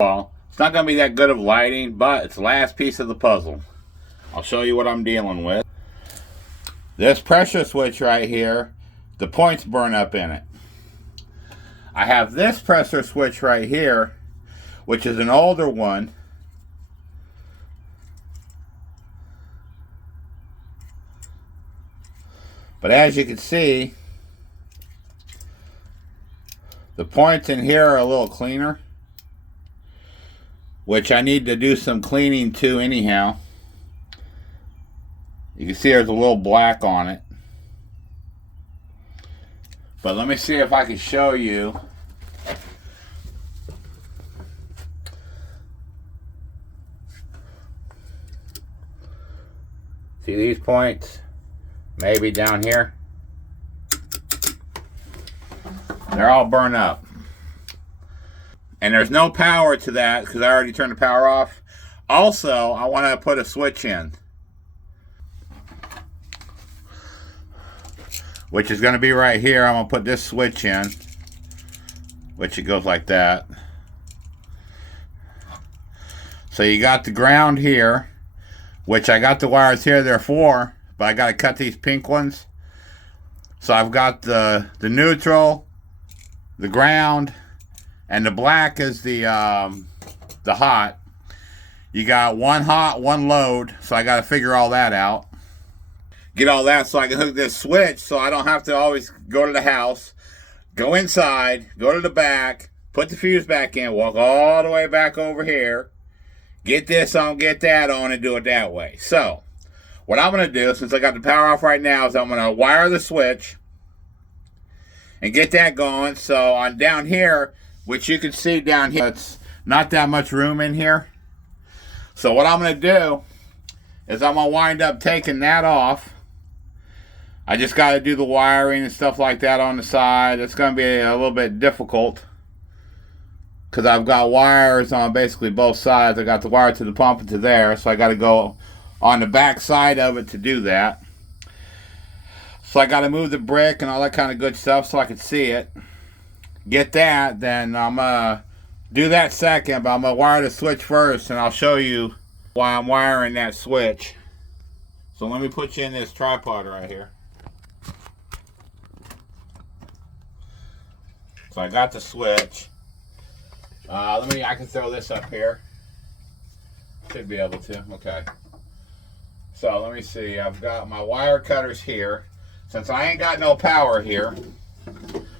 Well, it's not going to be that good of lighting, but it's the last piece of the puzzle. I'll show you what I'm dealing with. This pressure switch right here, the points burn up in it. I have this pressure switch right here, which is an older one. But as you can see, the points in here are a little cleaner, which I need to do some cleaning too anyhow. You can see there's a little black on it. But let me see if I can show you. See these points? Maybe down here. They're all burned up. And there's no power to that because I already turned the power off. Also, I want to put a switch in, which is going to be right here. I'm going to put this switch in, which it goes like that. So you got the ground here, which I got the wires here. They're 4, but I got to cut these pink ones. So I've got the neutral, the ground, and the black is the hot. You got one hot, one load, so I got to figure all that out. Get all that so I can hook this switch so I don't have to always go to the house, go inside, go to the back, put the fuse back in, walk all the way back over here, get this on, get that on, and do it that way. So, what I'm going to do, since I got the power off right now, is I'm going to wire the switch and get that going. So, on down here, which you can see down here, it's not that much room in here. So, what I'm going to do is I'm going to wind up taking that off. I just got to do the wiring and stuff like that on the side. It's going to be a little bit difficult because I've got wires on basically both sides. I got the wire to the pump and to there, so I got to go on the back side of it to do that. So I got to move the brick and all that kind of good stuff so I can see it. Get that, then I'm going to do that second, but I'm going to wire the switch first, and I'll show you why I'm wiring that switch. So let me put you in this tripod right here. So I got the switch. I can throw this up here. Should be able to, okay. So let me see, I've got my wire cutters here. Since I ain't got no power here,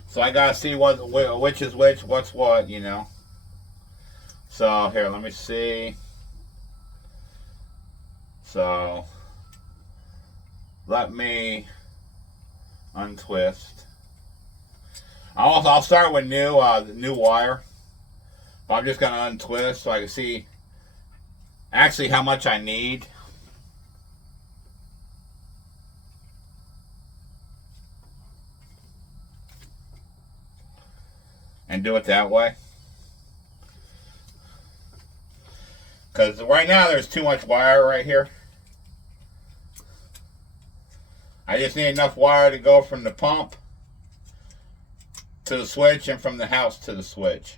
so I gotta see which is which, what's what, you know. So here, let me see. So let me untwist. I'll start with new wire. I'm just gonna untwist so I can see actually how much I need. And do it that way. Because right now there's too much wire right here. I just need enough wire to go from the pump to the switch and from the house to the switch.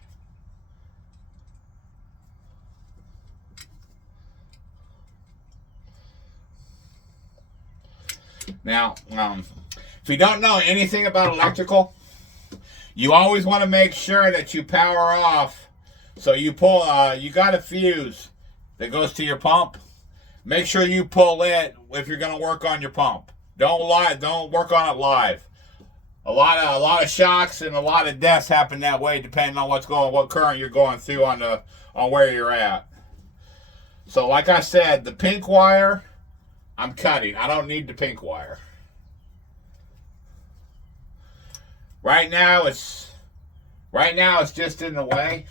Now, if you don't know anything about electrical, you always want to make sure that you power off. So you pull, you got a fuse that goes to your pump. Make sure you pull it if you're going to work on your pump. Don't work on it live. A lot of shocks and a lot of deaths happen that way, depending on what current you're going through on where you're at. So, like I said, the pink wire, I'm cutting. I don't need the pink wire. Right now it's just in the way.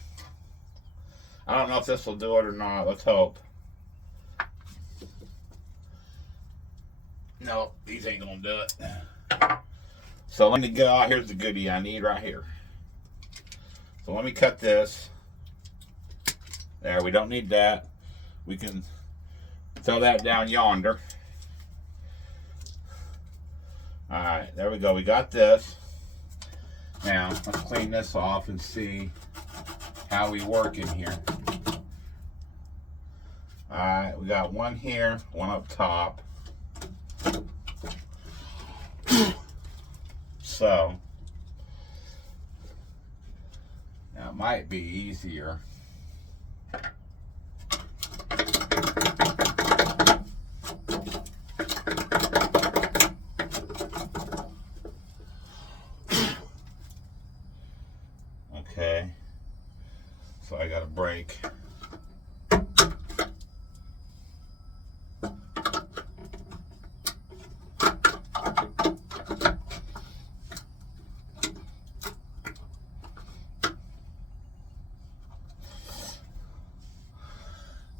I don't know if this will do it or not. Let's hope. No, these ain't gonna do it. So let me go out. Here's the goodie I need right here. So let me cut this. There, we don't need that. We can throw that down yonder. Alright, there we go. We got this. Now, let's clean this off and see how we work in here. Alright, we got one here, one up top. So, now it might be easier. Okay, so I got a break.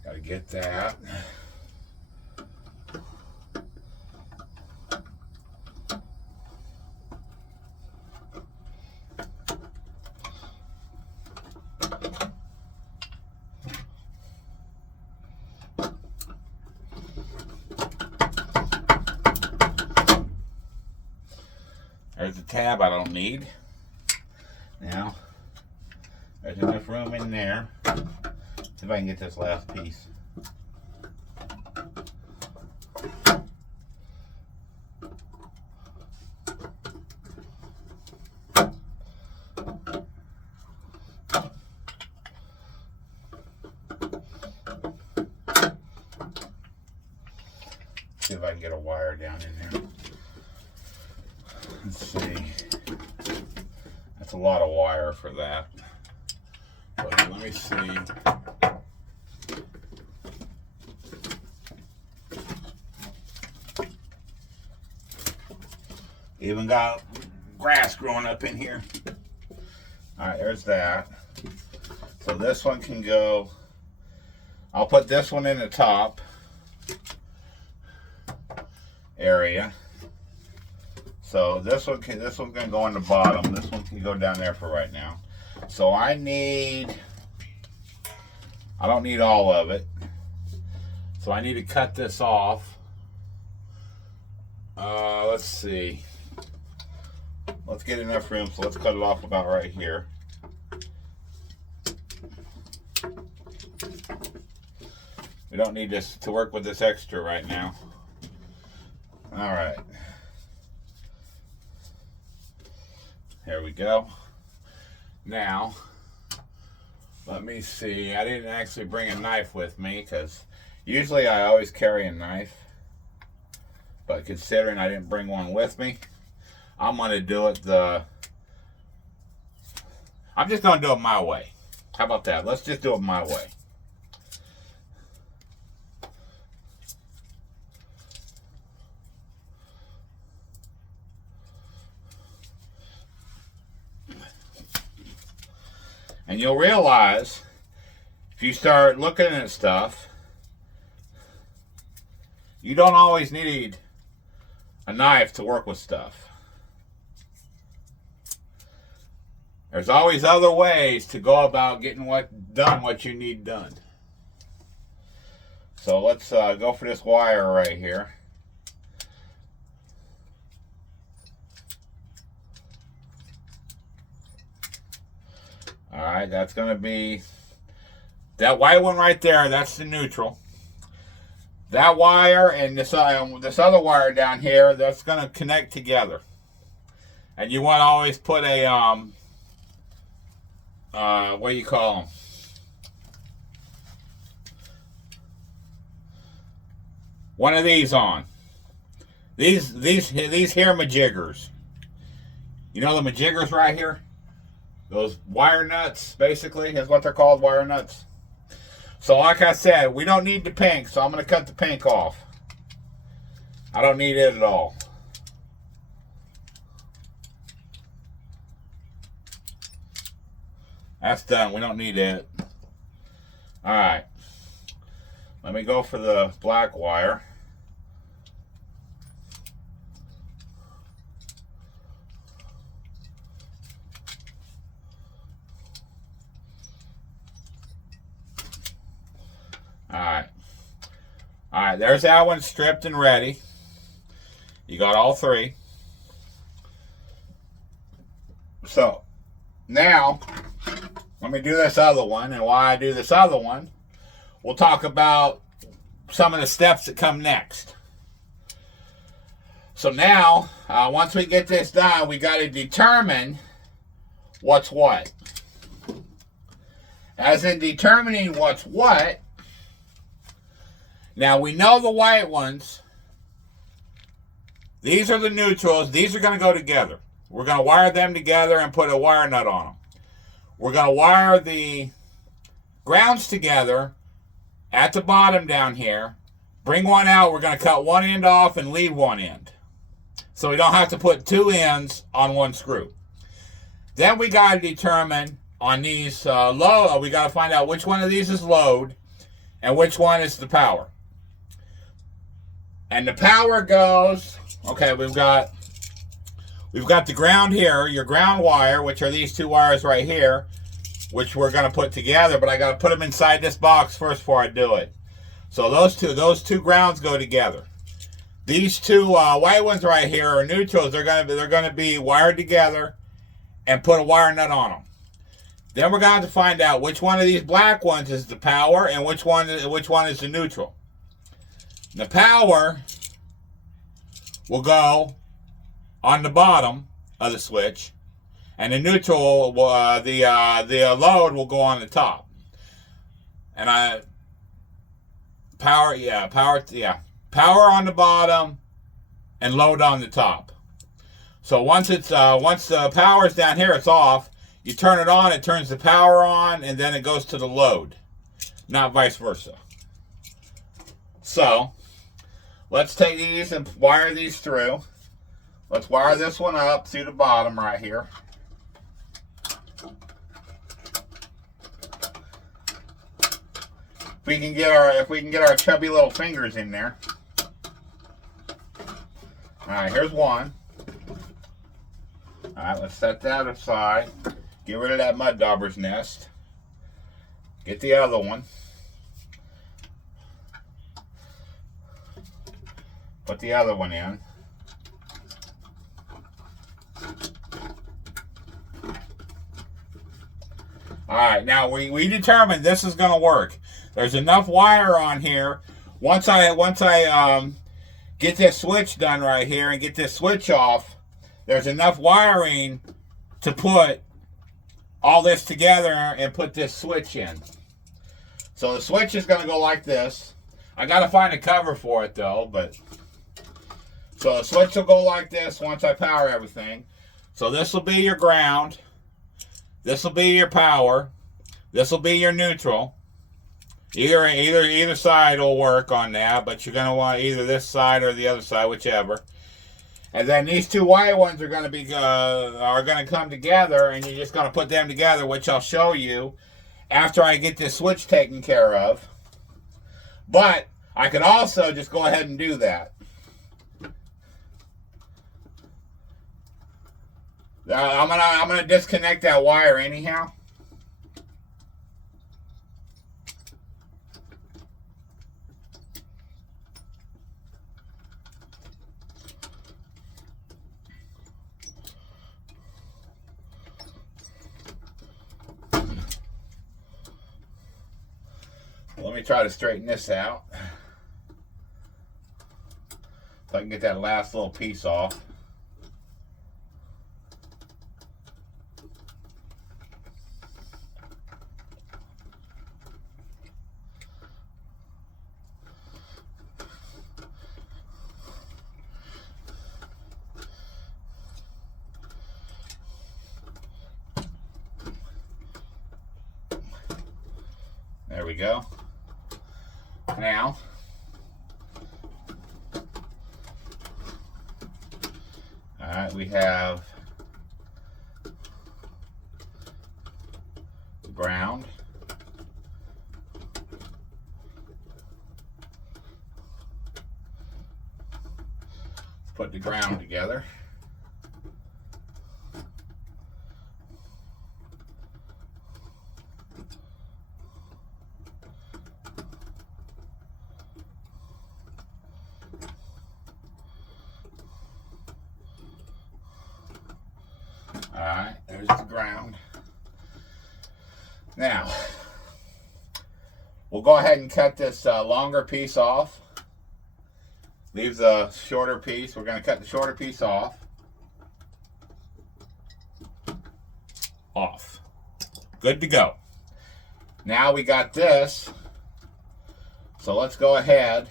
Gotta get that. There's a tab I don't need. Now, there's enough room in there. See if I can get this last piece. See if I can get a wire down in there. Let's see. That's a lot of wire for that. But let me see. Even got grass growing up in here. Alright, there's that. So this one can go. I'll put this one in the top area. So this one's gonna go on the bottom. This one can go down there for right now. So I don't need all of it. So I need to cut this off. Let's see. Let's get enough room, so let's cut it off about right here. We don't need this to work with this extra right now. All right. There we go. Now, let me see. I didn't actually bring a knife with me because usually I always carry a knife. But considering I didn't bring one with me, I'm going to do it I'm just going to do it my way. How about that? Let's just do it my way. And you'll realize, if you start looking at stuff, you don't always need a knife to work with stuff. There's always other ways to go about getting what you need done. So let's go for this wire right here. Alright, that's going to be that white one right there. That's the neutral. That wire and this other wire down here, that's going to connect together. And you want to always put a what do you call them? One of these on. These here majiggers. You know the majiggers right here? Those wire nuts, basically, is what they're called, wire nuts. So like I said, we don't need the pink, so I'm going to cut the pink off. I don't need it at all. That's done. We don't need it. Alright. Let me go for the black wire. Alright, there's that one stripped and ready. You got all three. So, now, let me do this other one. And while I do this other one, we'll talk about some of the steps that come next. So now, once we get this done, we got to determine what's what. As in determining what's what, now we know the white ones. These are the neutrals. These are going to go together. We're going to wire them together and put a wire nut on them. We're going to wire the grounds together at the bottom down here. Bring one out. We're going to cut one end off and leave one end, so we don't have to put two ends on one screw. Then we got to determine on these load, we got to find out which one of these is load and which one is the power. And the power goes, okay, we've got the ground here, your ground wire, which are these two wires right here, which we're going to put together, but I got to put them inside this box first before I do it. So those two grounds go together. These two white ones right here are neutrals. They're going to be wired together and put a wire nut on them. Then we're going to have to find out which one of these black ones is the power and which one is the neutral. The power will go on the bottom of the switch, and the neutral, the load will go on the top. And power on the bottom and load on the top. So once the power is down here, it's off. You turn it on, it turns the power on, and then it goes to the load, not vice versa. So let's take these and wire these through. Let's wire this one up through the bottom right here. If we can get our chubby little fingers in there. All right, here's one. All right, let's set that aside. Get rid of that mud dauber's nest. Get the other one. Put the other one in. Alright, now we determined this is going to work. There's enough wire on here. Once I get this switch done right here and get this switch off, there's enough wiring to put all this together and put this switch in. So the switch is going to go like this. I got to find a cover for it though, so the switch will go like this once I power everything. So this will be your ground. This will be your power. This will be your neutral. Either side will work on that, but you're going to want either this side or the other side, whichever. And then these two white ones are going to come together, and you're just going to put them together, which I'll show you after I get this switch taken care of. But I could also just go ahead and do that. I'm gonna disconnect that wire anyhow. Let me try to straighten this out. So I can get that last little piece off. There we go. Now, all right, we have the ground. Let's put the ground together. Alright, there's the ground. Now, We'll go ahead and cut this longer piece off. Leave the shorter piece. We're going to cut the shorter piece off. Good to go. Now we got this. So let's go ahead.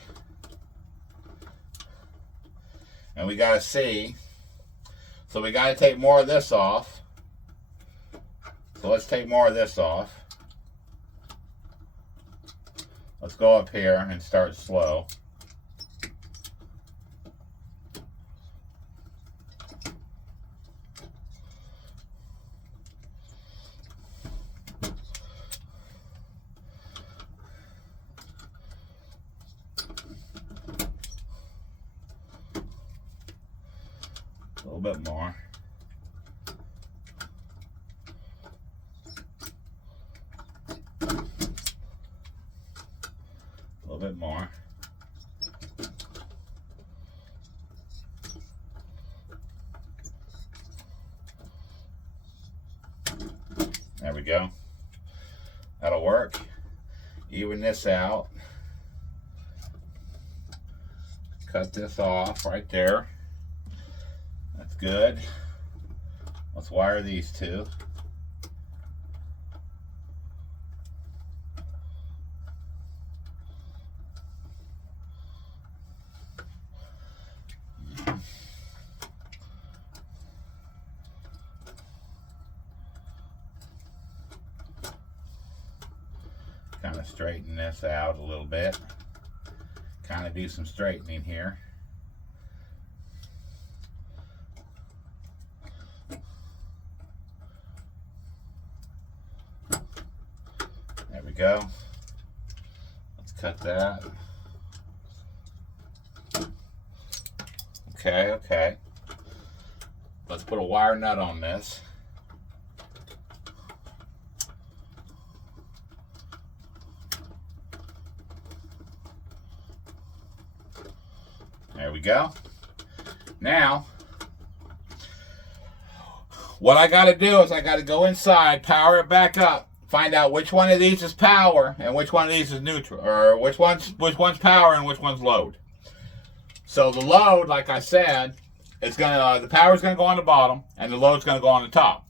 And we got to see. So we got to take more of this off. So let's take more of this off. Let's go up here and start slow. A little bit more. A little bit more. There we go. That'll work. Even this out. Cut this off right there. That's good. Let's wire these two. Kind of straighten this out a little bit. Kind of do some straightening here. There we go. Let's cut that. Okay. Let's put a wire nut on this. There we go. Now, what I got to do is I got to go inside, power it back up, find out which one of these is power and which one of these is neutral, or which one's power and which one's load. So the load, like I said, it's gonna the power's gonna go on the bottom and the load's gonna go on the top.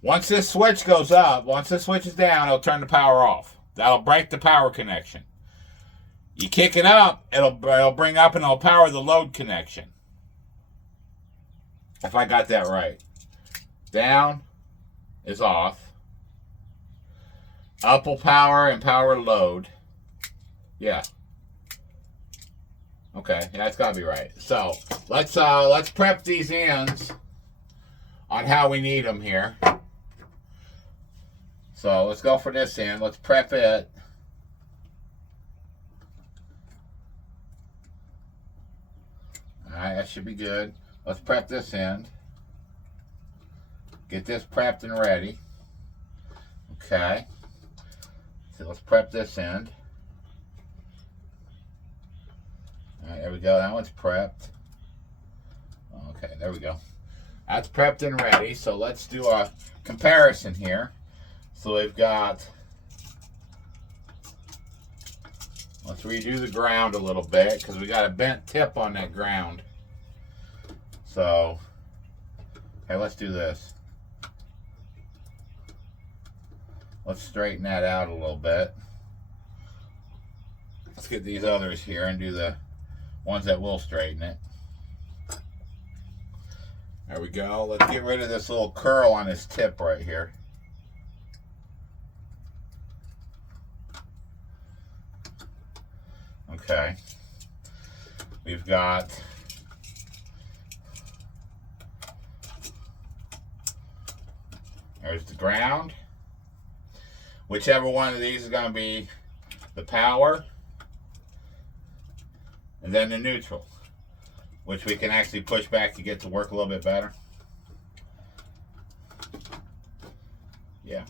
Once this switch goes up, once this switch is down, it'll turn the power off. That'll break the power connection. You kick it up, it'll bring up and it'll power the load connection. If I got that right. Down is off. Up will power and power load. Yeah. Okay, yeah, it's gotta be right. So let's prep these ends on how we need them here. So let's go for this end. Let's prep it. Alright, that should be good. Let's prep this end. Get this prepped and ready. Okay. So let's prep this end. Alright, there we go. That one's prepped. Okay, there we go. That's prepped and ready. So let's do a comparison here. So we've got, let's redo the ground a little bit because we got a bent tip on that ground. So, hey, let's do this. Let's straighten that out a little bit. Let's get these others here and do the ones that will straighten it. There we go. Let's get rid of this little curl on this tip right here. Okay. We've got there's the ground. Whichever one of these is going to be the power. And then the neutral, which we can actually push back to get to work a little bit better. Yeah.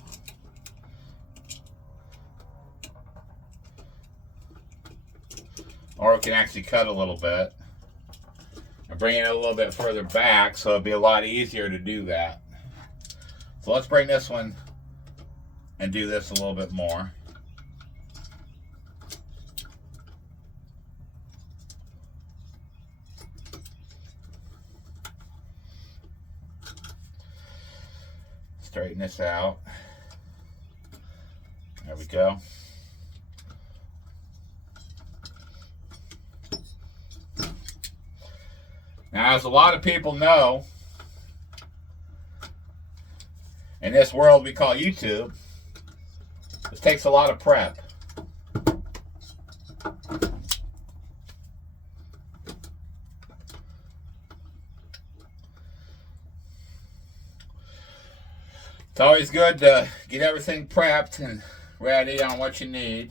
Or we can actually cut a little bit and bring it a little bit further back so it'll be a lot easier to do that. So let's bring this one and do this a little bit more. straighten this out. There we go. Now, as a lot of people know, in this world we call YouTube, this takes a lot of prep. It's always good to get everything prepped and ready on what you need.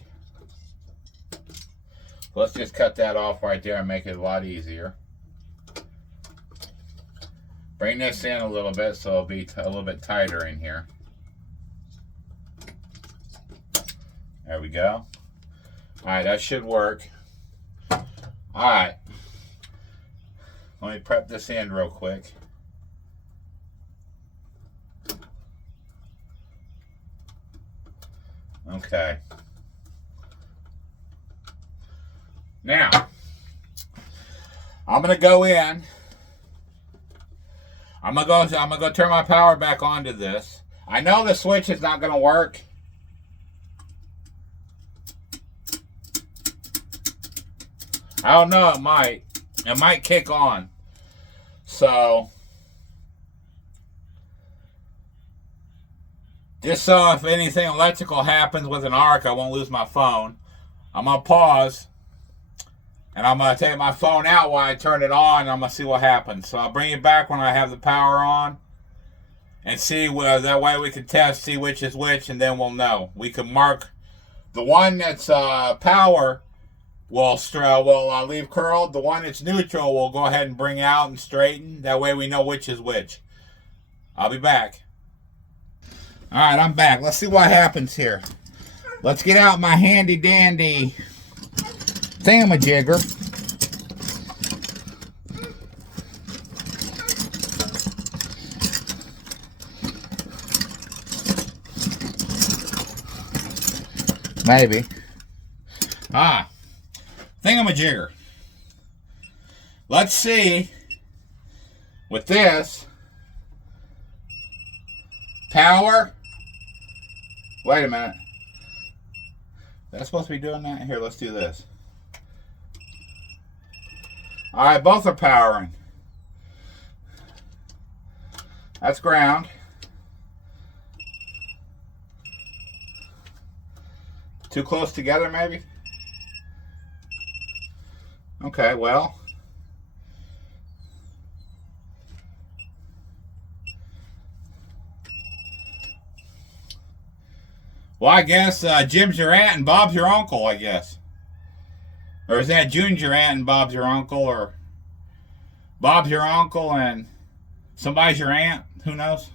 Let's just cut that off right there and make it a lot easier. Bring this in a little bit so it'll be a little bit tighter in here. There we go. Alright, that should work. Alright. Let me prep this end real quick. Okay. Now, I'm gonna go in. I'm gonna go turn my power back onto this. I know the switch is not gonna work. I don't know, it might. It might kick on. So, just so if anything electrical happens with an arc, I won't lose my phone. I'm gonna pause. And I'm going to take my phone out while I turn it on, and I'm going to see what happens. So I'll bring it back when I have the power on. And see where, that way we can test, see which is which, and then we'll know. We can mark the one that's power will leave curled. The one that's neutral we'll go ahead and bring out and straighten. That way we know which is which. I'll be back. Alright, I'm back. Let's see what happens here. Let's get out my handy dandy thingamajigger. Maybe. Thingamajigger. Let's see with this power. Wait a minute. That's supposed to be doing that? Here, let's do this. Alright, both are powering. That's ground. Too close together, maybe? Okay, well. Well, I guess Jim's your aunt and Bob's your uncle, I guess. Or is that June's your aunt and Bob's your uncle? Or Bob's your uncle and somebody's your aunt? Who knows?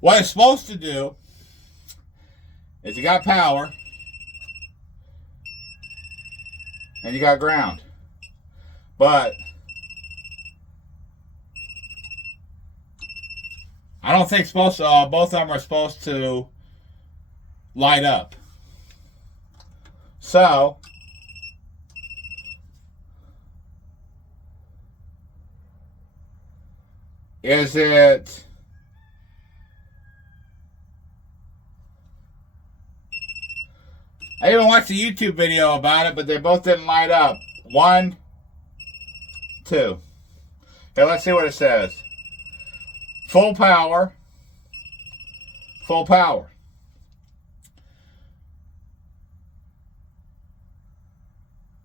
What it's supposed to do is you got power and you got ground. But I don't think both of them are supposed to light up. So is it I even watched a YouTube video about it, but they both didn't light up. 1, 2. Okay, let's see what it says. Full power. Full power.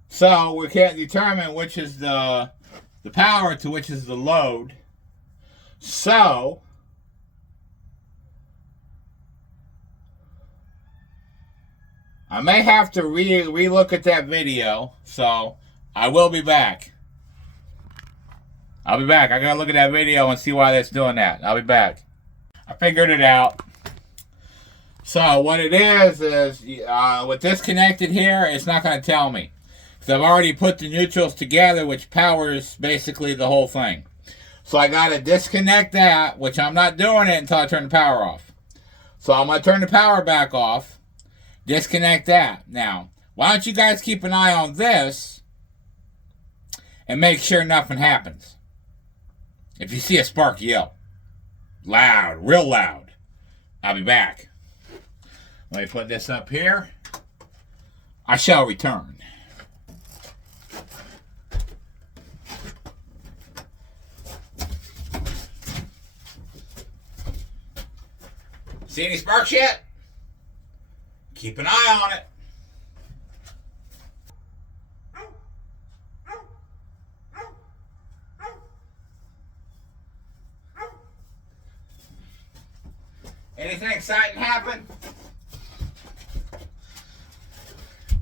So we can't determine which is the power to which is the load. So I may have to re-look at that video. So I will be back. I'll be back. I gotta look at that video and see why that's doing that. I'll be back. I figured it out. So what it is with this connected here, it's not going to tell me. Because I've already put the neutrals together, which powers basically the whole thing. So I got to disconnect that, which I'm not doing it until I turn the power off. So I'm going to turn the power back off, disconnect that. Now, why don't you guys keep an eye on this and make sure nothing happens. If you see a spark, yell. Loud, real loud. I'll be back. Let me put this up here. I shall return. See any sparks yet? Keep an eye on it. Anything exciting happen?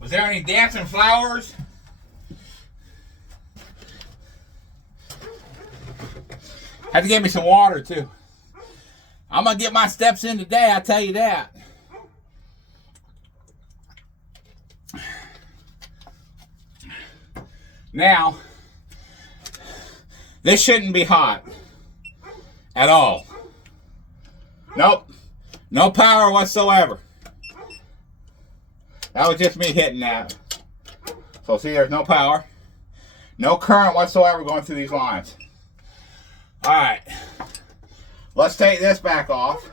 Was there any dancing flowers? Had to get me some water too. I'm gonna get my steps in today, I tell you that. Now, this shouldn't be hot at all. Nope. No power whatsoever. That was just me hitting that. So see, there's no power. No current whatsoever going through these lines. Alright. Let's take this back off.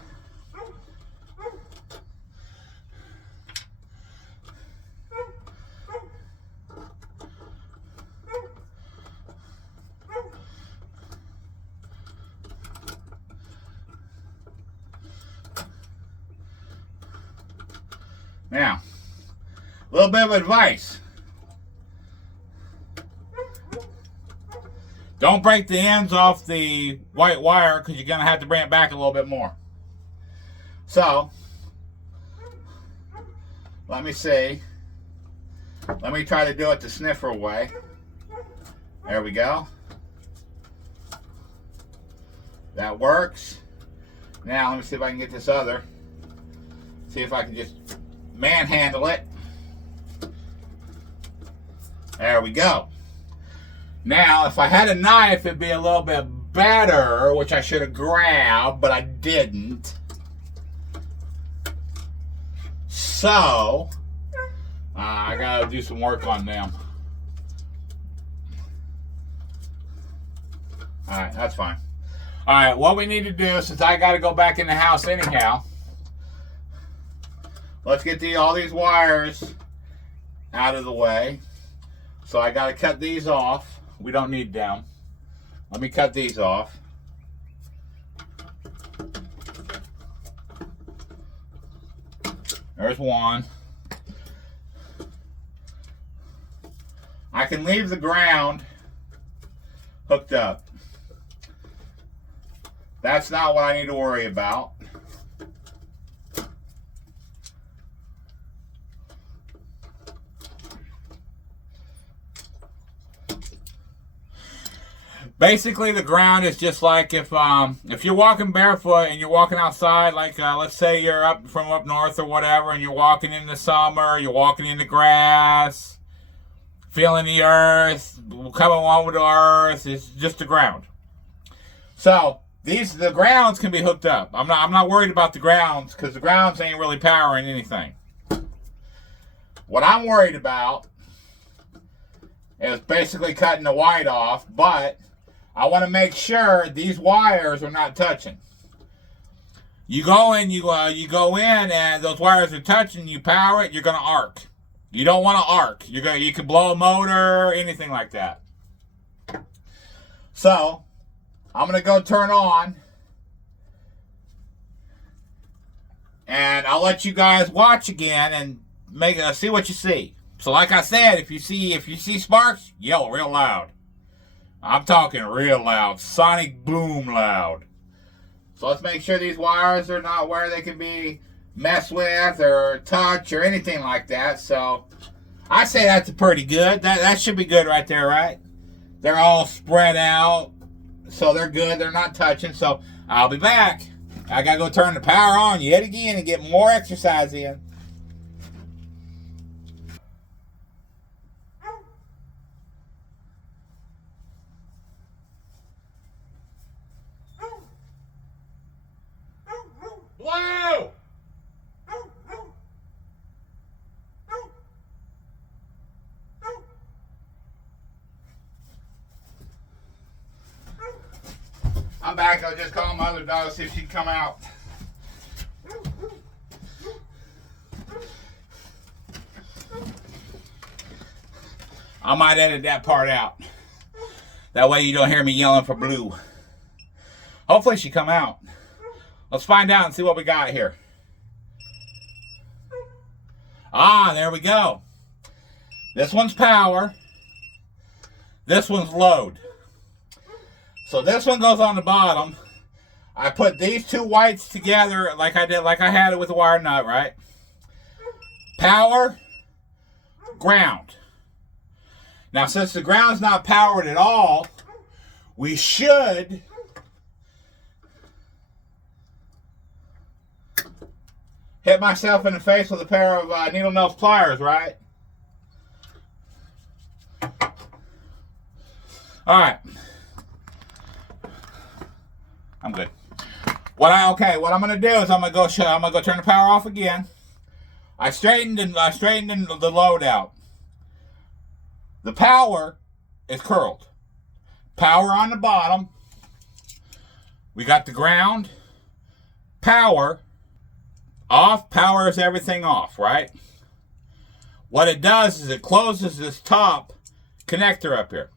Now, a little bit of advice. Don't break the ends off the white wire because you're going to have to bring it back a little bit more. So, let me see. Let me try to do it the sniffer way. There we go. That works. Now, let me see if I can get this other. See if I can just manhandle it. There we go. Now, if I had a knife, it'd be a little bit better, which I should have grabbed, but I didn't. So, I gotta do some work on them. Alright, that's fine. Alright, what we need to do, since I gotta go back in the house anyhow, let's get all these wires out of the way. So I gotta cut these off. We don't need them. Let me cut these off. There's one. I can leave the ground hooked up. That's not what I need to worry about. Basically, the ground is just like if you're walking barefoot and you're walking outside, like let's say you're up north or whatever, and you're walking in the summer, you're walking in the grass, feeling the earth, coming along with the earth. It's just the ground. So the grounds can be hooked up. I'm not worried about the grounds because the grounds ain't really powering anything. What I'm worried about is basically cutting the white off, but I want to make sure these wires are not touching. You go in, you go in, and those wires are touching. You power it, you're gonna arc. You don't want to arc. You can blow a motor, anything like that. So I'm gonna go turn on, and I'll let you guys watch again and see what you see. So like I said, if you see sparks, yell real loud. I'm talking real loud, sonic boom loud. So let's make sure these wires are not where they can be messed with or touch or anything like that. So I say that's pretty good. That should be good right there, right? They're all spread out, so they're good. They're not touching. So I'll be back. I gotta go turn the power on yet again and get more exercise in. Whoa! I'm back. I'll just call my other dog to see if she'd come out. I might edit that part out. That way you don't hear me yelling for Blue. Hopefully she come out. Let's find out and see what we got here. Ah, there we go. This one's power. This one's load. So this one goes on the bottom. I put these two whites together like I did, like I had it with the wire nut, right? Power, ground. Now, since the ground's not powered at all, we should hit myself in the face with a pair of needle nose pliers, right? All right. I'm good. What I'm gonna do is I'm gonna go turn the power off again. I straightened the load out. The power is curled. Power on the bottom. We got the ground. Power off. Power is everything off, right? What it does is it closes this top connector up here.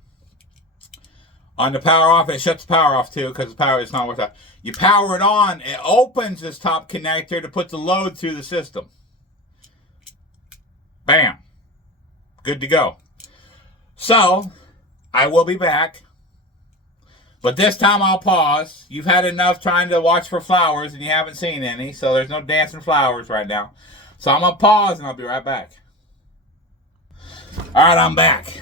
On the power off, it shuts the power off too because the power is not worth it. You power it on, it opens this top connector to put the load through the system. Bam. Good to go. So, I will be back. But this time I'll pause. You've had enough trying to watch for flowers and you haven't seen any, so there's no dancing flowers right now. So I'm going to pause and I'll be right back. Alright, I'm back.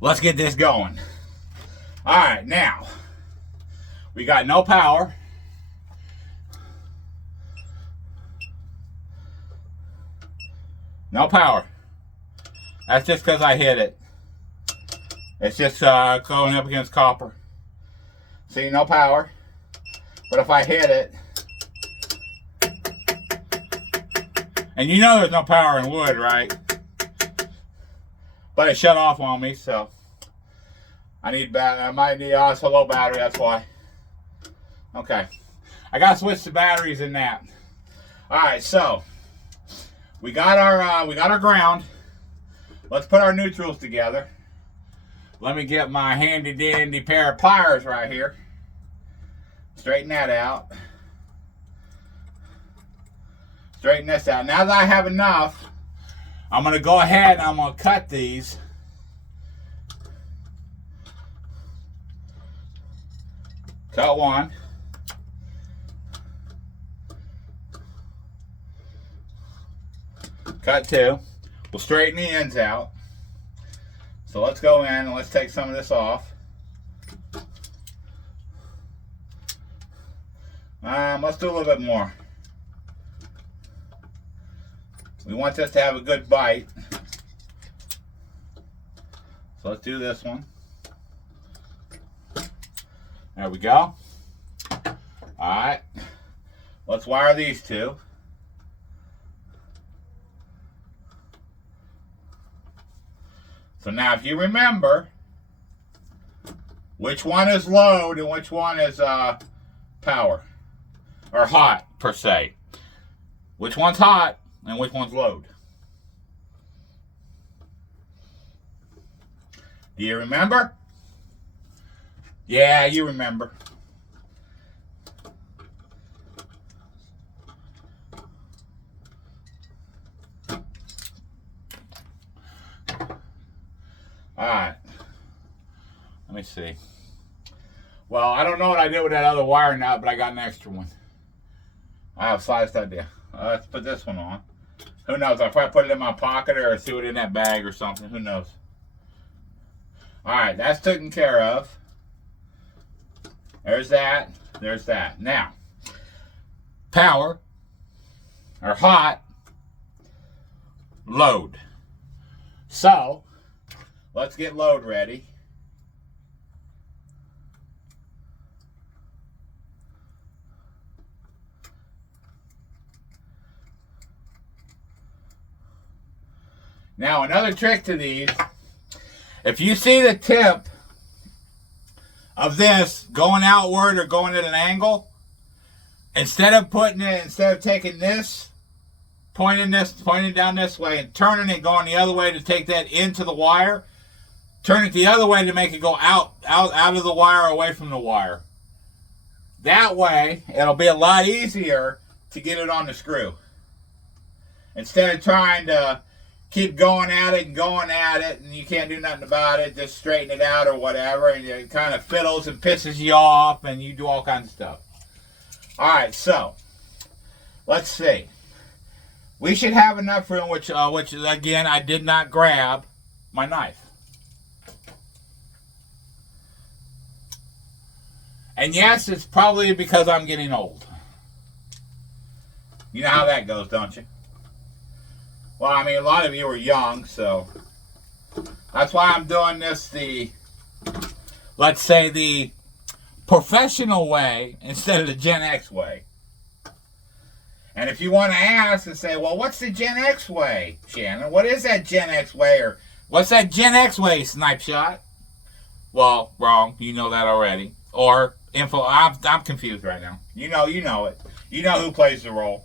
Let's get this going. Alright, now, we got no power. No power. That's just because I hit it. It's just going up against copper. See, no power. But if I hit it, and you know there's no power in wood, right? But it shut off on me, so I might need also low battery, that's why. Okay. I gotta switch the batteries in that. Alright, so we got our ground. Let's put our neutrals together. Let me get my handy dandy pair of pliers right here. Straighten that out. Straighten this out. Now that I have enough, I'm gonna go ahead and I'm gonna cut these. Cut one. Cut two. We'll straighten the ends out. So let's go in and let's take some of this off. Let's do a little bit more. We want this to have a good bite. So let's do this one. There we go. Alright. Let's wire these two. So now if you remember which one is load and which one is power. Or hot, per se. Which one's hot and which one's load. Do you remember? Yeah, you remember. Alright. Let me see. Well, I don't know what I did with that other wire nut, but I got an extra one. I have a slightest idea. Let's put this one on. Who knows? I'll probably put it in my pocket or throw it in that bag or something. Who knows? Alright, that's taken care of. There's that. There's that. Now, power, or hot, load. So, let's get load ready. Now, another trick to these, if you see the tip of this going outward or going at an angle, instead of taking this, pointing down this way and turning it going the other way to take that into the wire, turn it the other way to make it go out of the wire, away from the wire. That way, it'll be a lot easier to get it on the screw. Instead of trying to keep going at it and you can't do nothing about it, just straighten it out or whatever, and it kind of fiddles and pisses you off and you do all kinds of stuff. Alright, so let's see. We should have enough room, which again, I did not grab my knife. And yes, it's probably because I'm getting old. You know how that goes, don't you? Well, I mean, a lot of you are young, so that's why I'm doing this let's say the professional way instead of the Gen X way. And if you want to ask and say, well, what's the Gen X way, Shannon? What is that Gen X way? Or what's that Gen X way, Snipe Shot? Well, wrong. You know that already. Or info. I'm confused right now. You know it. You know who plays the role.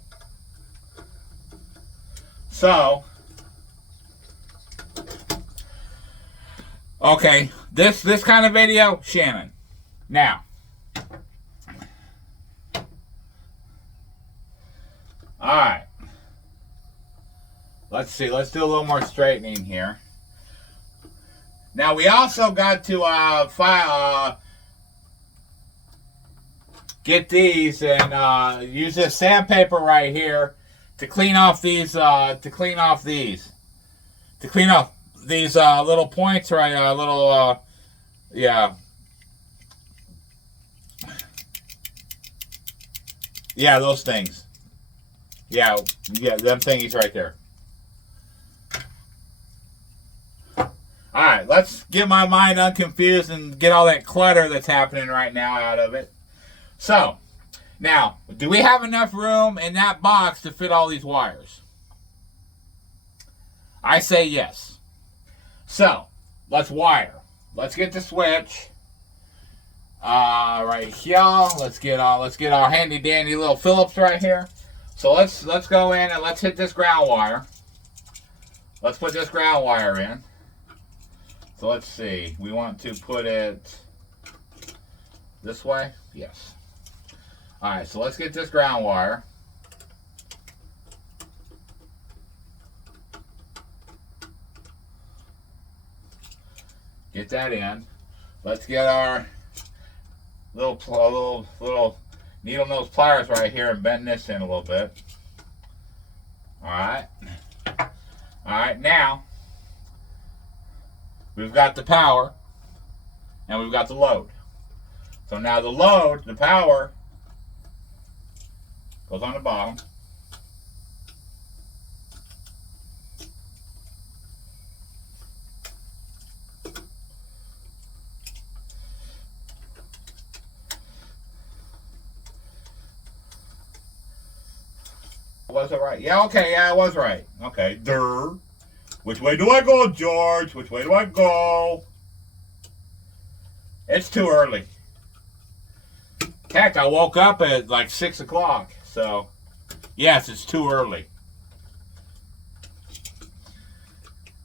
So, okay, this kind of video, Shannon. Now, all right. Let's see. Let's do a little more straightening here. Now we also got to get these and use this sandpaper right here to clean off these little points right, yeah, those things. Yeah, them thingies right there. Alright, let's get my mind unconfused and get all that clutter that's happening right now out of it. So, now, do we have enough room in that box to fit all these wires? I say yes. So, let's wire. Let's get the switch. Right here. Let's get our handy dandy little Phillips right here. So let's go in and let's hit this ground wire. Let's put this ground wire in. So let's see. We want to put it this way? Yes. Alright, so let's get this ground wire. Get that in. Let's get our little needle nose pliers right here and bend this in a little bit. Alright. Alright, now we've got the power and we've got the load. So now the power goes on the bottom. Was it right? Yeah, okay, yeah, it was right. Okay, durr. Which way do I go, George? Which way do I go? It's too early. Heck, I woke up at like 6 o'clock. So, yes, it's too early.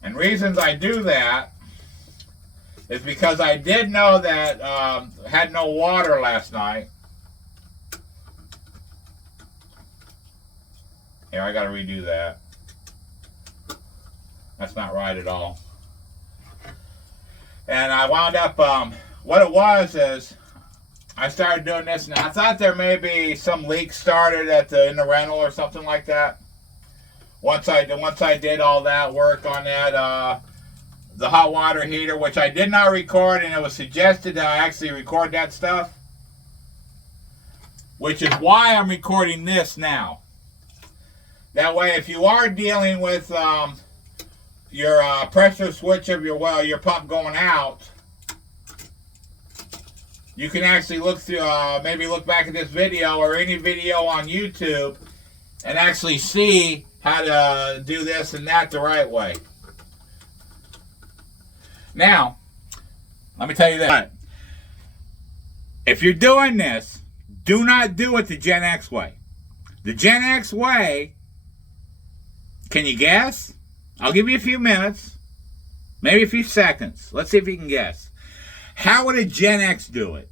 And reasons I do that is because I did know that had no water last night. Here, I gotta redo that. That's not right at all. And I wound up, what it was is, I started doing this, and I thought there may be some leak started in the rental or something like that. Once I did all that work on that, the hot water heater, which I did not record, and it was suggested that I actually record that stuff, which is why I'm recording this now. That way, if you are dealing with your pressure switch of your pump going out, you can actually look through, maybe look back at this video or any video on YouTube and actually see how to do this and that the right way. Now, let me tell you that. If you're doing this, do not do it the Gen X way. The Gen X way, can you guess? I'll give you a few minutes, maybe a few seconds. Let's see if you can guess. How would a Gen X do it?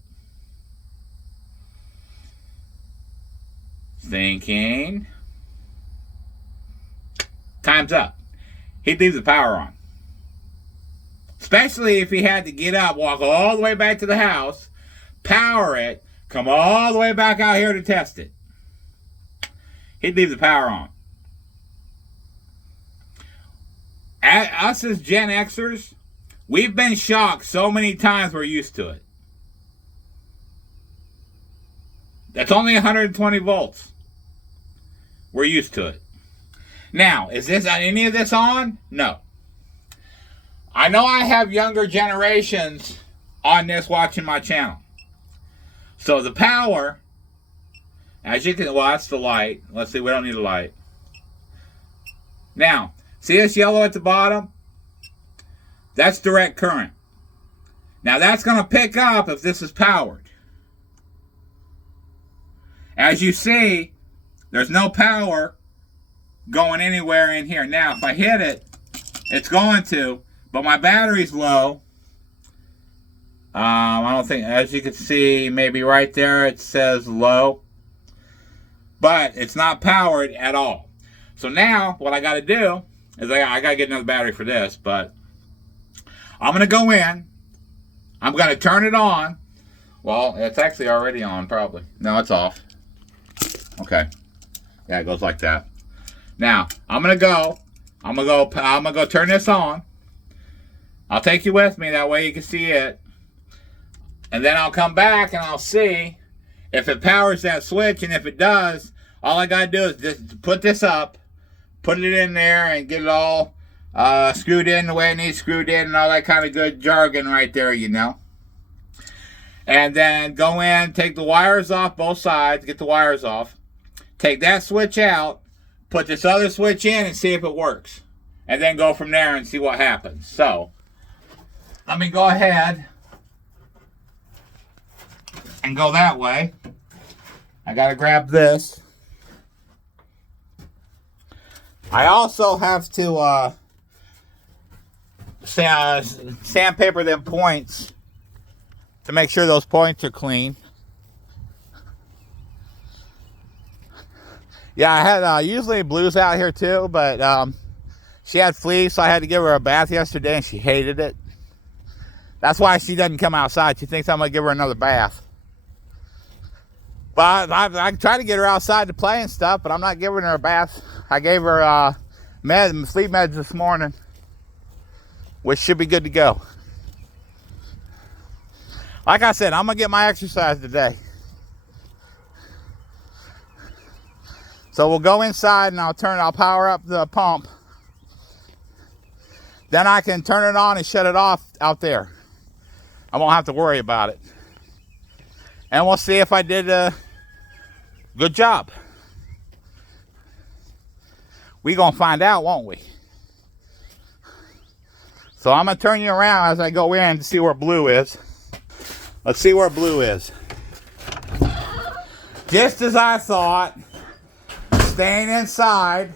Thinking. Time's up. He'd leave the power on. Especially if he had to get up, walk all the way back to the house, power it, come all the way back out here to test it. He'd leave the power on. Us as Gen Xers, we've been shocked so many times we're used to it. That's only 120 volts. We're used to it. Now, is any of this on? No. I know I have younger generations on this watching my channel. So the power, as you can, well, that's the light. Let's see, we don't need a light. Now, see this yellow at the bottom? That's direct current. Now that's going to pick up if this is powered. As you see, there's no power going anywhere in here. Now, if I hit it, it's going to, but my battery's low. I don't think, as you can see, maybe right there it says low. But it's not powered at all. So now, what I got to do is I got to get another battery for this, but I'm going to go in. I'm going to turn it on. Well, it's actually already on, probably. No, it's off. Okay. Yeah, it goes like that. Now, I'm going to go turn this on. I'll take you with me, that way you can see it. And then I'll come back and I'll see if it powers that switch, and if it does, all I got to do is just put this up, put it in there, and get it all screwed in the way it needs screwed in, and all that kind of good jargon right there, you know. And then go in, take the wires off both sides, get the wires off, take that switch out, put this other switch in and see if it works. And then go from there and see what happens. So, let me go ahead and go that way. I gotta grab this. I also have to sandpaper them points to make sure those points are clean. Yeah, I had usually Blue's out here too, but she had fleas, so I had to give her a bath yesterday, and she hated it. That's why she doesn't come outside. She thinks I'm going to give her another bath. But I try to get her outside to play and stuff, but I'm not giving her a bath. I gave her sleep meds this morning, which should be good to go. Like I said, I'm going to get my exercise today. So we'll go inside and I'll power up the pump. Then I can turn it on and shut it off out there. I won't have to worry about it. And we'll see if I did a good job. We're going to find out, won't we? So I'm going to turn you around as I go in to see where Blue is. Let's see where Blue is. Just as I thought, staying inside.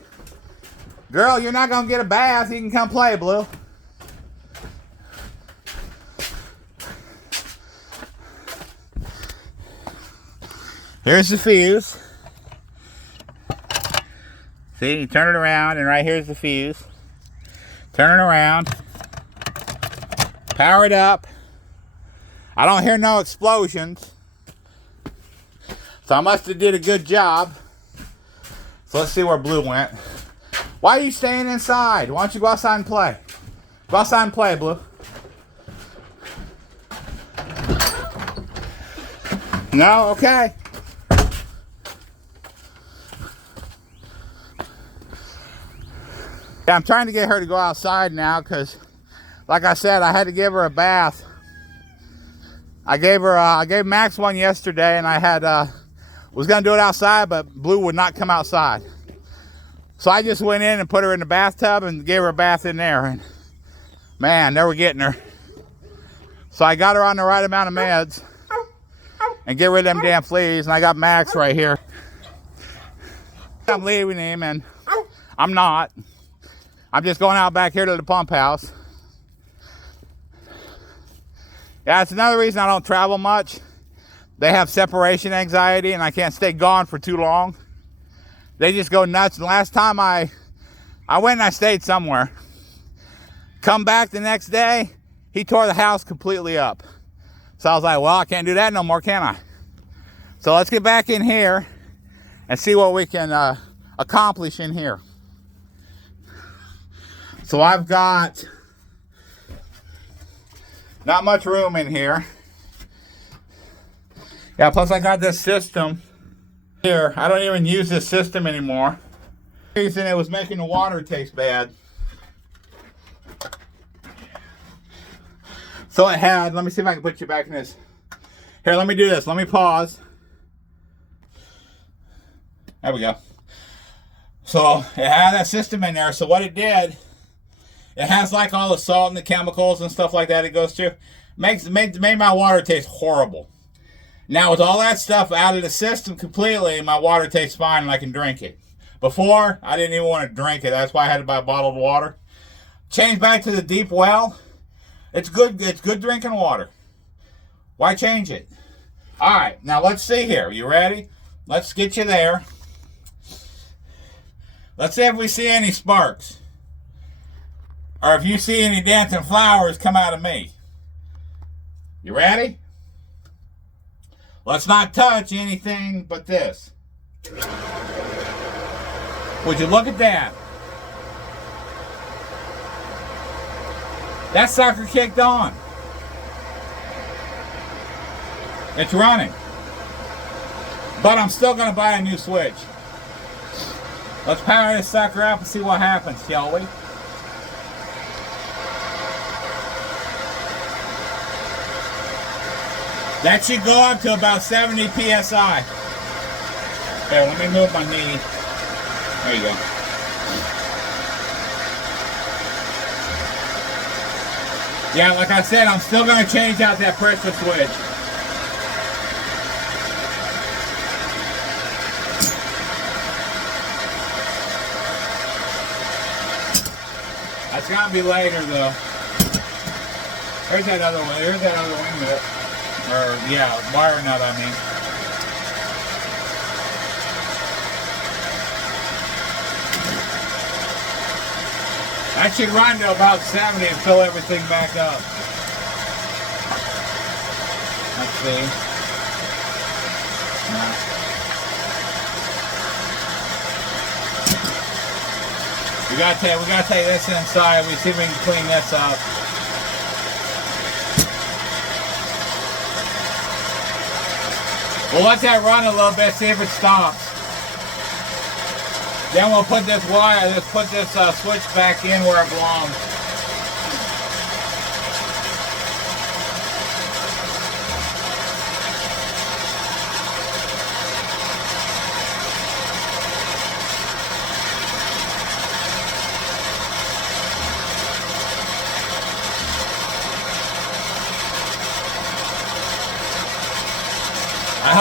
Girl, you're not going to get a bath. You can come play, Blue. Here's the fuse. See, you turn it around, and right here's the fuse. Turn it around. Power it up. I don't hear no explosions. So I must have did a good job. So let's see where Blue went. Why are you staying inside? Why don't you go outside and play? Go outside and play, Blue. No? Okay. Yeah, I'm trying to get her to go outside now because, like I said, I had to give her a bath. I gave Max one yesterday, and I had was gonna do it outside, but Blue would not come outside. So I just went in and put her in the bathtub and gave her a bath in there, and man, they were getting her. So I got her on the right amount of meds. and get rid of them damn fleas. And I got Max right here. I'm leaving him, and I'm not. I'm just going out back here to the pump house. Yeah, it's another reason I don't travel much. They have separation anxiety, and I can't stay gone for too long. They just go nuts. And last time I went and I stayed somewhere. Come back the next day, he tore the house completely up. So I was like, well, I can't do that no more, can I? So let's get back in here and see what we can accomplish in here. So I've got not much room in here. Yeah, plus I got this system here. I don't even use this system anymore. The reason it was making the water taste bad. So it had, let me see if I can put you back in this. Here, let me do this. Let me pause. There we go. So it had that system in there. So what it did, it has like all the salt and the chemicals and stuff like that it goes through. Made my water taste horrible. Now with all that stuff out of the system completely, my water tastes fine and I can drink it. Before, I didn't even want to drink it. That's why I had to buy bottled water. Change back to the deep well. It's good drinking water. Why change it? All right, now let's see here. You ready? Let's get you there. Let's see if we see any sparks. Or if you see any dancing flowers come out of me. You ready? Let's not touch anything but this. Would you look at that? That sucker kicked on. It's running. But I'm still going to buy a new switch. Let's power this sucker up and see what happens, shall we? That should go up to about 70 PSI. Here, let me move my knee. There you go. Yeah, like I said, I'm still going to change out that pressure switch. That's going to be later, though. Here's that other one. Here's that other wing nut. Or, yeah, wire nut, I mean. That should run to about 70 and fill everything back up. Let's see. No. We gotta take this inside. We see if we can clean this up. We'll let that run a little bit, see if it stops. Then we'll put this wire, let's put this switch back in where it belongs. I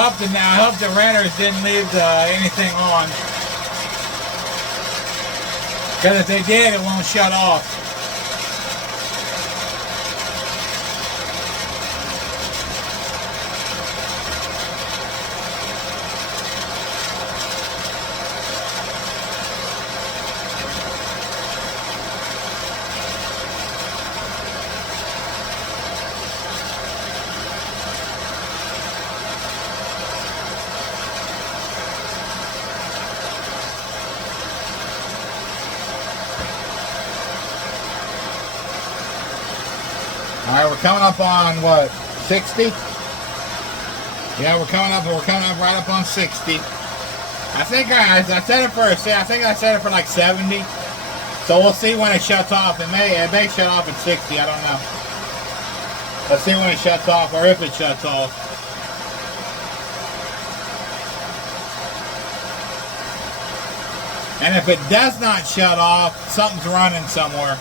hope the renters didn't leave anything on. Because if they did, it won't shut off. Alright, we're coming up on what, 60? Yeah, we're coming up right up on 60. I think I set it for like 70. So we'll see when it shuts off. It may shut off at 60, I don't know. Let's see when it shuts off, or if it shuts off. And if it does not shut off, something's running somewhere.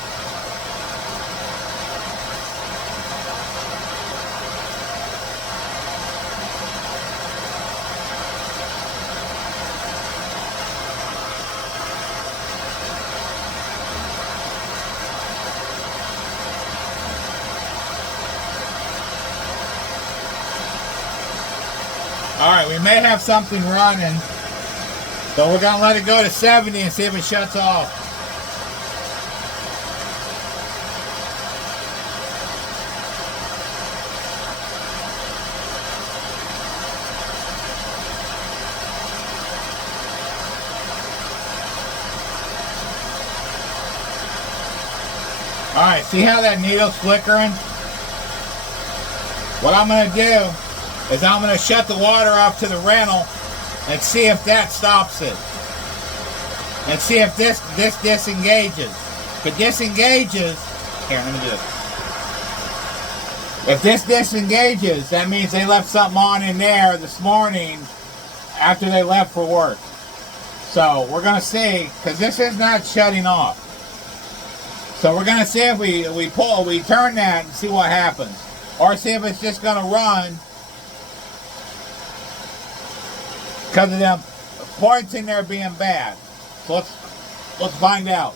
Alright, we may have something running. So we're going to let it go to 70 and see if it shuts off. Alright, see how that needle's flickering? What I'm going to do is I'm going to shut the water off to the rental and see if that stops it. And see if this disengages. If it disengages, here, let me do this. If this disengages, that means they left something on in there this morning after they left for work. So we're going to see, because this is not shutting off. So we're going to see if we turn that and see what happens. Or see if it's just going to run because of them points in there being bad. So let's find out.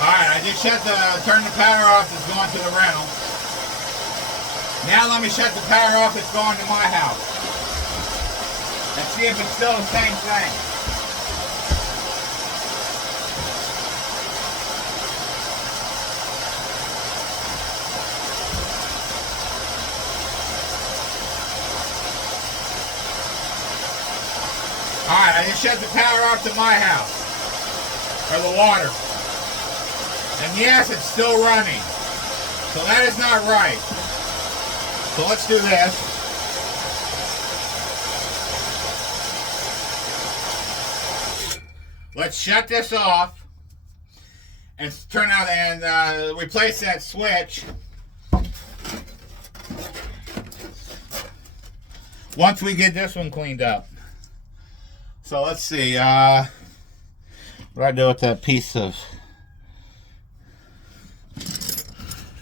Alright, I just turned the power off that's going to the rental. Now let me shut the power off that's going to my house. And see if it's still the same thing. Alright, I just shut the power off to my house. For the water. And yes, it's still running. So that is not right. So let's do this. Let's shut this off and turn out and replace that switch. Once we get this one cleaned up. So let's see. What do I do with that piece of...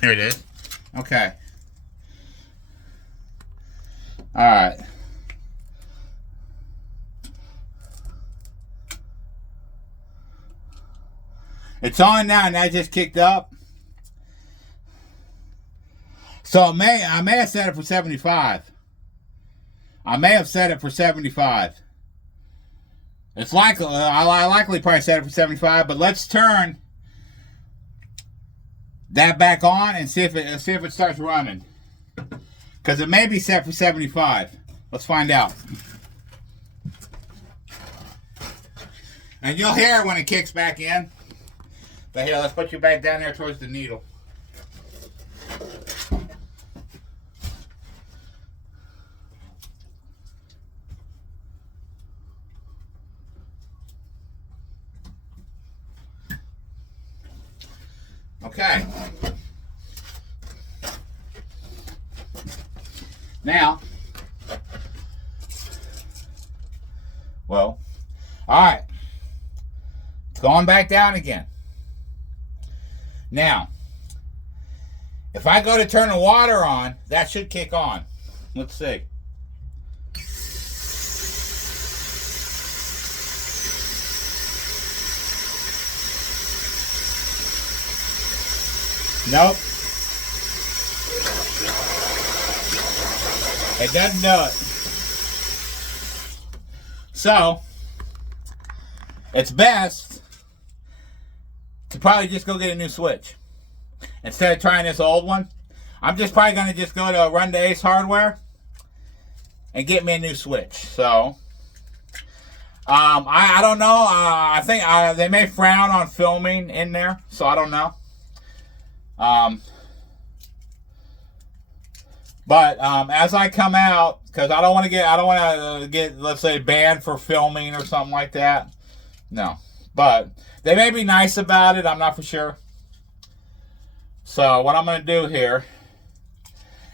Here it is. Okay. Alright. It's on now and that just kicked up. So I may have set it for 75. I may have set it for 75. It's likely, I likely probably set it for 75, but let's turn that back on and see if it starts running. Because it may be set for 75. Let's find out. And you'll hear it when it kicks back in. But here, let's put you back down there towards the needle. Okay. Now, well, all right. It's going back down again. Now, if I go to turn the water on, that should kick on. Let's see. Nope. It doesn't do it. So, it's best to probably just go get a new switch. Instead of trying this old one, I'm just probably going to just go to Run to Ace Hardware and get me a new switch. So, I don't know. I think they may frown on filming in there, so I don't know. But as I come out, because I don't want to get, let's say, banned for filming or something like that. No, but they may be nice about it. I'm not for sure. So what I'm going to do here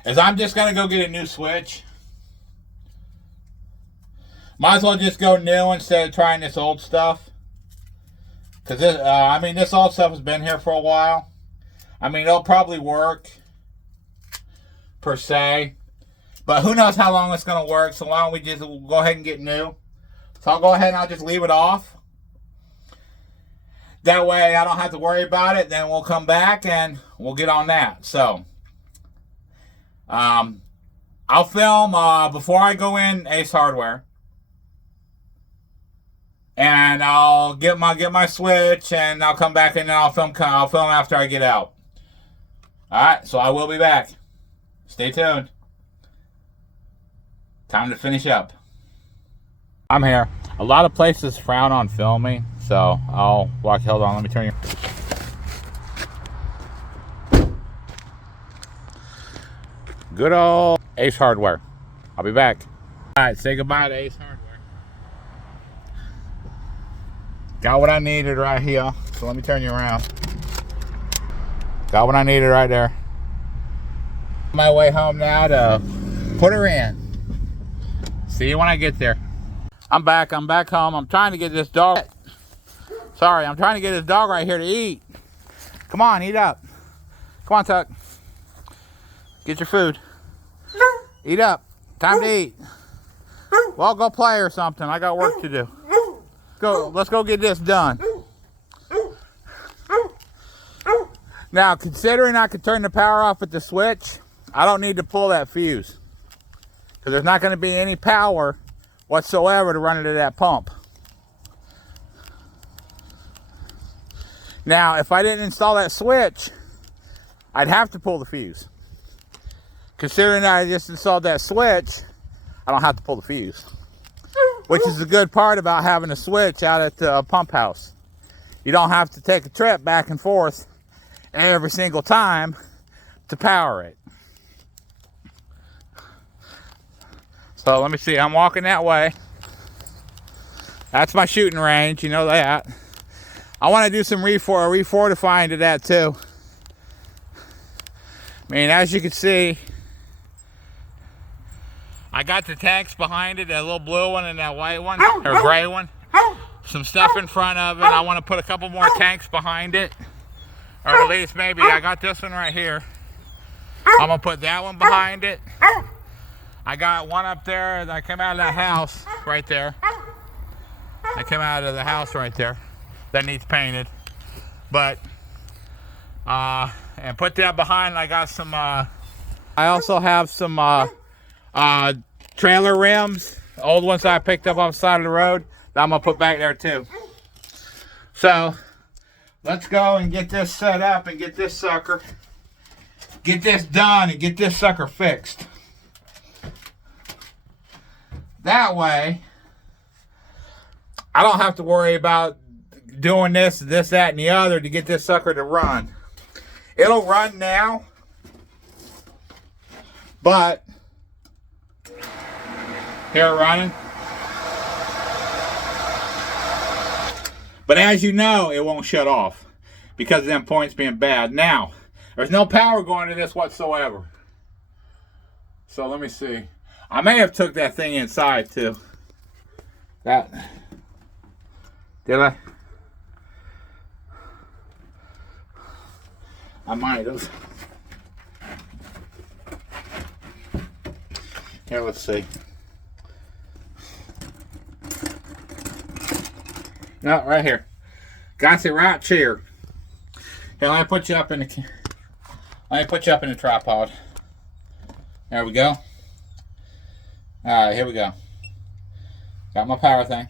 is I'm just going to go get a new switch. Might as well just go new instead of trying this old stuff. Because I mean, this old stuff has been here for a while. I mean, it'll probably work, per se. But who knows how long it's going to work. So why don't we just go ahead and get new. So I'll go ahead and I'll just leave it off. That way I don't have to worry about it. Then we'll come back and we'll get on that. So, I'll film before I go in Ace Hardware. And I'll get my switch and I'll come back in and I'll film after I get out. Alright, so I will be back. Stay tuned. Time to finish up. I'm here. A lot of places frown on filming, so I'll walk. Hold on, let me turn you. Good old Ace Hardware. I'll be back. Alright, say goodbye to Ace Hardware. Got what I needed right here, so let me turn you around. Got what I needed right there. On my way home now to put her in. See you when I get there. I'm back home. I'm trying to get this dog. Sorry, I'm trying to get this dog right here to eat. Come on, eat up. Come on, Tuck. Get your food. Eat up. Time to eat. Well, go play or something. I got work to do. Let's go get this done. Now, considering I could turn the power off with the switch, I don't need to pull that fuse. Because there's not going to be any power whatsoever to run into that pump. Now, if I didn't install that switch, I'd have to pull the fuse. Considering that I just installed that switch, I don't have to pull the fuse. Which is the good part about having a switch out at the pump house. You don't have to take a trip back and forth every single time to power it. So let me see, I'm walking that way. That's my shooting range, you know that. I want to do some refortifying to that too. I mean, as you can see, I got the tanks behind it, that little blue one and that white one, or gray one. Some stuff in front of it. I want to put a couple more tanks behind it. Or at least maybe, I got this one right here. I'm going to put that one behind it. I got one up there that came out of that house right there. I came out of the house right there. That needs painted. But, and put that behind. I got some, I also have some trailer rims. Old ones I picked up off the side of the road. That I'm going to put back there too. So, let's go and get this set up and get this sucker. Get this done and get this sucker fixed. That way, I don't have to worry about doing this, that, and the other to get this sucker to run. It'll run now, but here running. But as you know, it won't shut off because of them points being bad. Now, there's no power going to this whatsoever. So let me see. I may have took that thing inside too. Did I? I might have. Here, let's see. No, right here. Got it right here. Here, let me put you up in the. Let me put you up in the tripod. There we go. Alright, here we go. Got my power thing.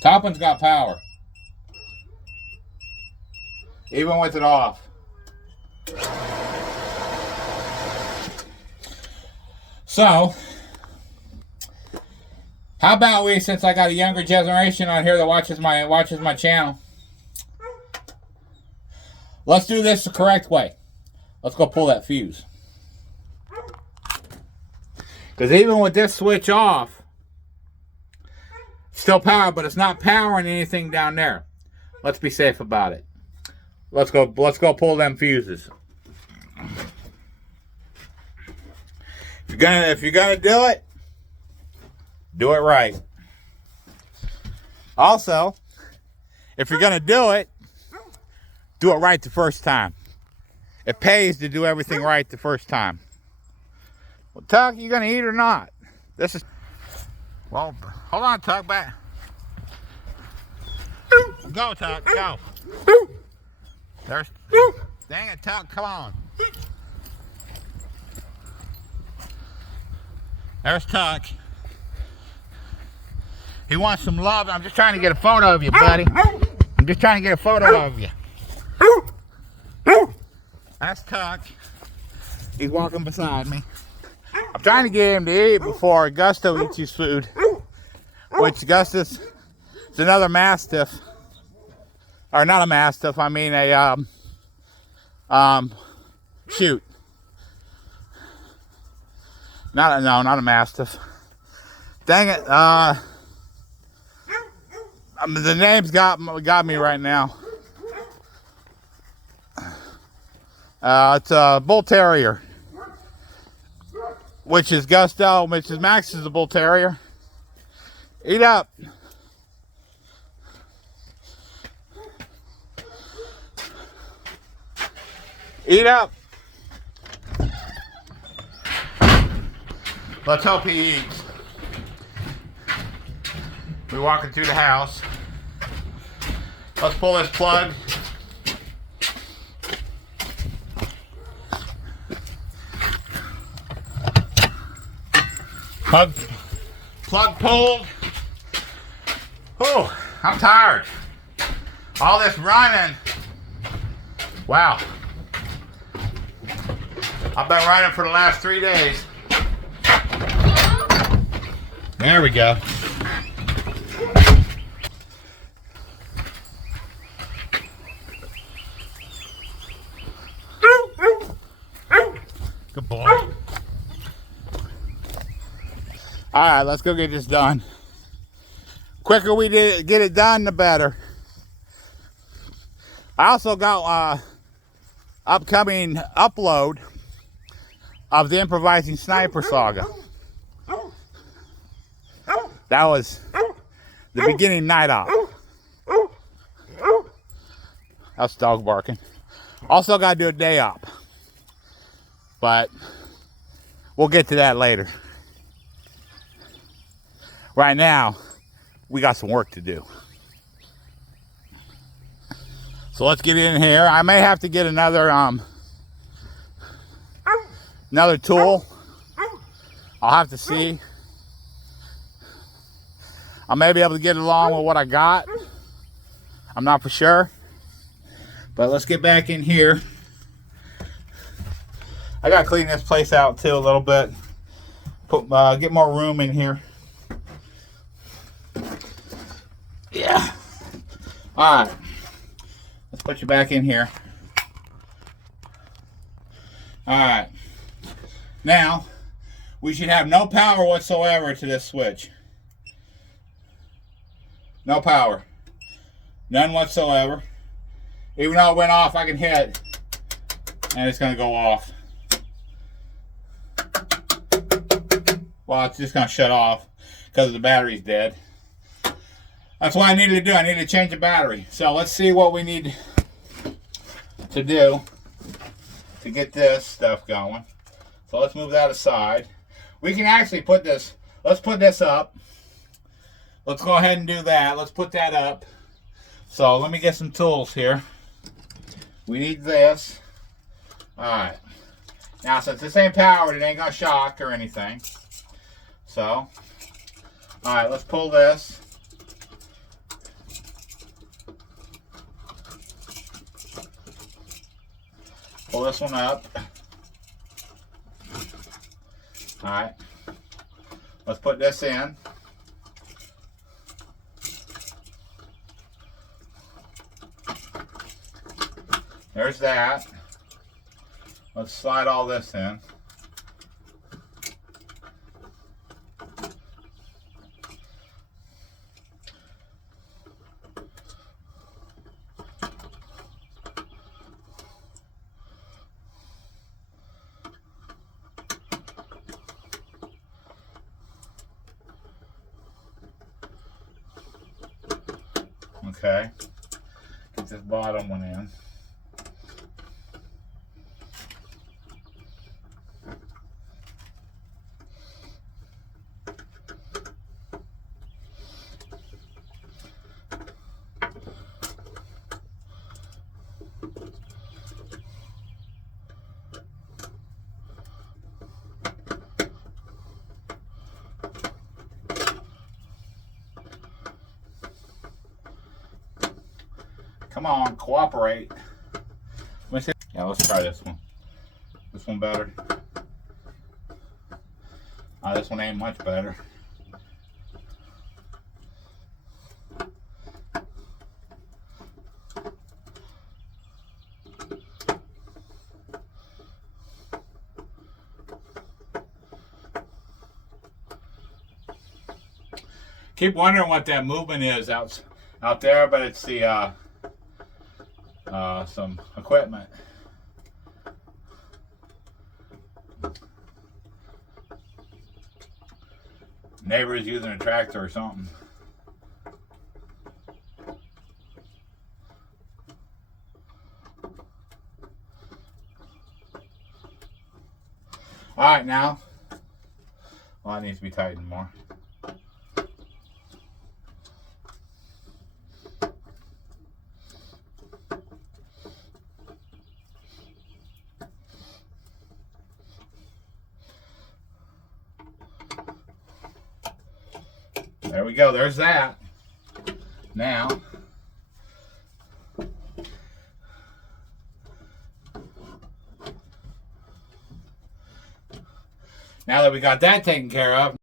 Top one's got power. Even with it off. So, how about we, since I got a younger generation on here that watches my channel, let's do this the correct way. Let's go pull that fuse. Because even with this switch off, still power, but it's not powering anything down there. Let's be safe about it. Let's go pull them fuses. If you're gonna do it right. Also, if you're gonna do it right the first time. It pays to do everything right the first time. Well, Tuck, you gonna eat or not? This is. Well, hold on, Tuck. Back. Go, Tuck. Go. There's. Dang it, Tuck. Come on. There's Tuck. He wants some love. I'm just trying to get a photo of you, buddy. I'm just trying to get a photo of you. That's Tuck. He's walking beside me. I'm trying to get him to eat before Augusto eats his food. Which Augustus is another Mastiff. Or not a Mastiff, I mean a shoot. Not a Mastiff. Dang it, the name's got me right now. It's a Bull Terrier, which is Gusto, which is Max is a Bull Terrier. Eat up. Eat up. Let's hope he eats. We're walking through the house. Let's pull this plug. Plug pulled. Oh, I'm tired. All this running. Wow. I've been running for the last 3 days. There we go. Good boy. Alright, let's go get this done. Quicker we get it done, the better. I also got upcoming upload of the Improvising Sniper Saga. That was the beginning night off. That's dog barking. Also got to do a day op. But we'll get to that later. Right now, we got some work to do. So let's get in here. I may have to get another tool. I'll have to see. I may be able to get along with what I got. I'm not for sure. But let's get back in here. I gotta clean this place out too a little bit. Get more room in here. Yeah. Alright. Let's put you back in here. Alright. Now, we should have no power whatsoever to this switch. No power. None whatsoever. Even though it went off, I can hit. And it's going to go off. Well, it's just going to shut off because the battery's dead. That's what I needed to do. I needed to change the battery. So let's see what we need to do to get this stuff going. So let's move that aside. We can actually put this, let's put this up. Let's go ahead and do that. Let's put that up. So let me get some tools here. We need this. Alright. Now since this ain't powered, it ain't gonna shock or anything. So, alright, let's pull this. Pull this one up. Alright. Let's put this in. There's that. Let's slide all this in. Okay. Get this bottom one in. Come on, cooperate. Let me see. Yeah, let's try this one. This one better. This one ain't much better. Keep wondering what that movement is out there, but it's the some equipment. Neighbor's using a tractor or something. All right, now. Well, it needs to be tightened more. There we go. There's that. Now, that we got that taken care of,